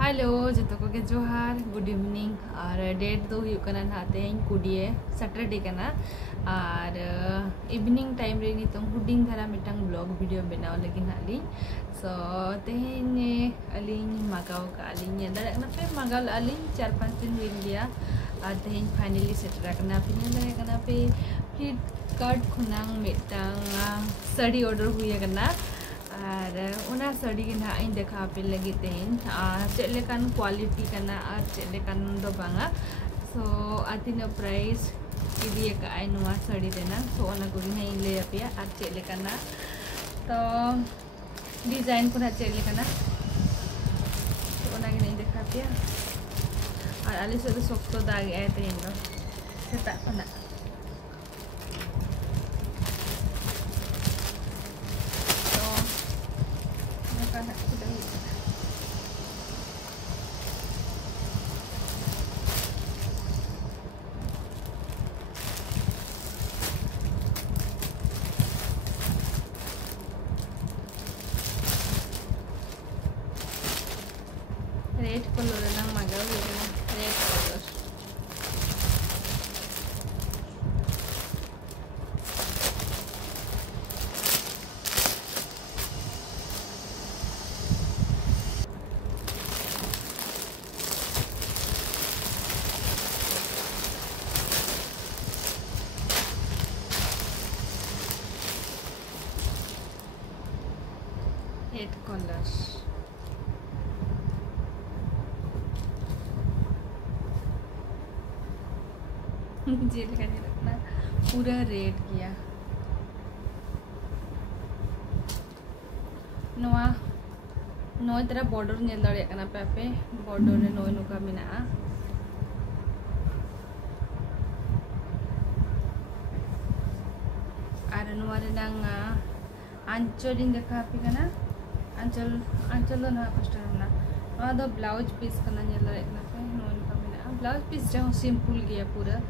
Hello जो को के जोहार गुड इवनिंग और डेट दो हुई कना नाते कुडिए सैटरडे कना और इवनिंग टाइम रे नितों हुडिंग धारा मिटांग ब्लॉग वीडियो बनाव लगी नाली सो तेहेन अलिंग मगाव का अलिंग दड़े ना पे मगाव अलिंग 4-5 दिन हुई गया और तेहेन फाइनली सेटर कना पे दड़े कना पे फ्लिपकार्ट खुनांग मिटांग साड़ी ऑर्डर हुई कना और उना साड़ी के ना इन देखा पे लगी तेन चलेकान क्वालिटी कना और चलेकान दो बांगा सो आतिन प्राइस इदी का आई नुआ साड़ी देना सो ओना को नहीं ले पे और चलेकाना तो डिजाइन को ना चलेकाना तो ओना के नहीं देखा पे और आले से तो सोक्तो दाग आए तेन दो सेता ओना रेड कलर ना मगा red colour red colour gel का नहीं रखना पूरा रेड किया नोआ नोय तरह बॉर्डर नेल दड़े कना पे बॉर्डर रे नोय नुका मिना आर नोआ रे नांग आंचल इन देखा पे कना आंचल आंचल दो ना कस्टमर ना नोआ दो ब्लाउज पीस कना नेल दड़े कना पे नोय नुका मिना ब्लाउज पीस जो सिंपल गया पूरा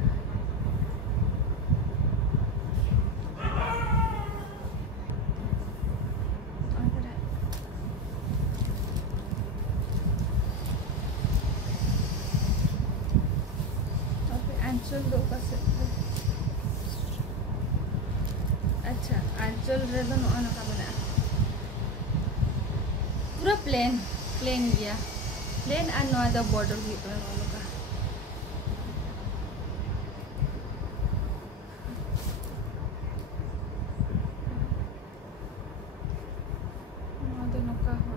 आंचल दो पास अच्छा आंचल रे दो नो का बना पूरा प्लेन गया प्लेन और नो द बॉर्डर भी तो नो का नो दो नो का हो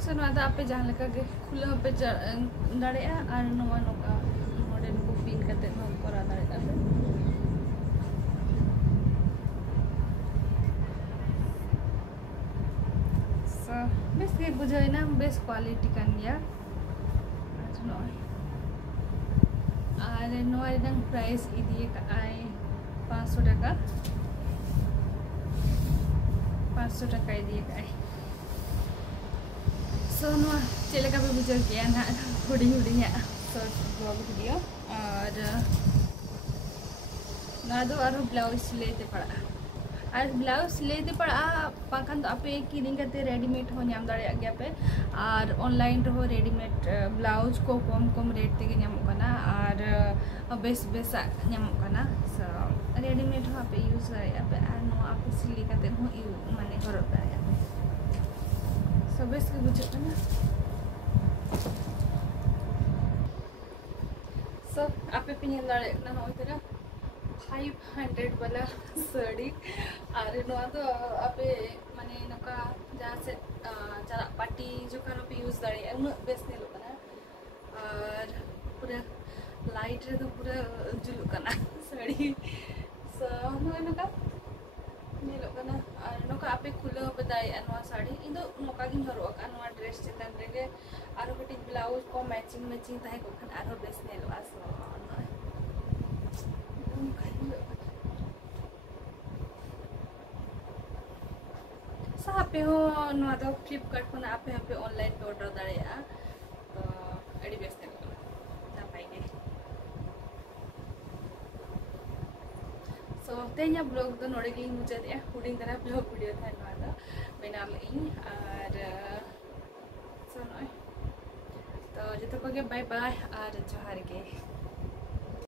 सो आपे जहाँ लगा के खुला पे दाड़े और नवा नोका मॉडल को पिन करते हो करा दाड़े पे सो बेस के बुझाई ना बेस क्वालिटी कान गया और नवा रंग प्राइस इदी का आए 500 टका 500 टका इदी का आए सो नो चलेगा भी बुझे किया ना हुडिंग शॉर्ट ब्लॉग वीडियो और ना दो और ब्लाउज लेते पड़ा और ब्लाउज लेते पड़ा पाखन तो आपे किनिंग करते रेडीमेड हो नाम दाड़े गया पे और ऑनलाइन रहो रेडीमेड ब्लाउज को कम रेट ते नाम कना और बेस नाम कना सो रेडीमेड हो आपे यूज दाड़े पे और नो आपे सिली करते हो यू माने घर दाड़े सब इसके बुझे ना सो आपे पिन दाड़े ना हो तेरा 500 वाला साड़ी और नोआ तो आपे माने नका जहाँ से चला पार्टी जो करो पे यूज दाड़े उन बेस ने लोकना और पूरा लाइट रे तो पूरा जुलु कना साड़ी सो नोआ नका ने लोकना और नोका आपे खुलो बताई नोआ साड़ी इन दो नोका गिन हरो का नोआ ड्रेस चेतन रे और कटी ब्लाउज को मैचिंग ताहे को खन और बेस ने लो आसो सो आपे हो नोआ तो फ्लिपकार्ट को आपे आपे ऑनलाइन पे ऑर्डर दाड़े तो एडी बेस ने लो ना पाई तेज ब्लॉग तो नोड़े गे मुचादे हुडिंग धरा ब्लॉग वीडियो था बनाव लें और तो जो को बाय बाय और जोहार गे।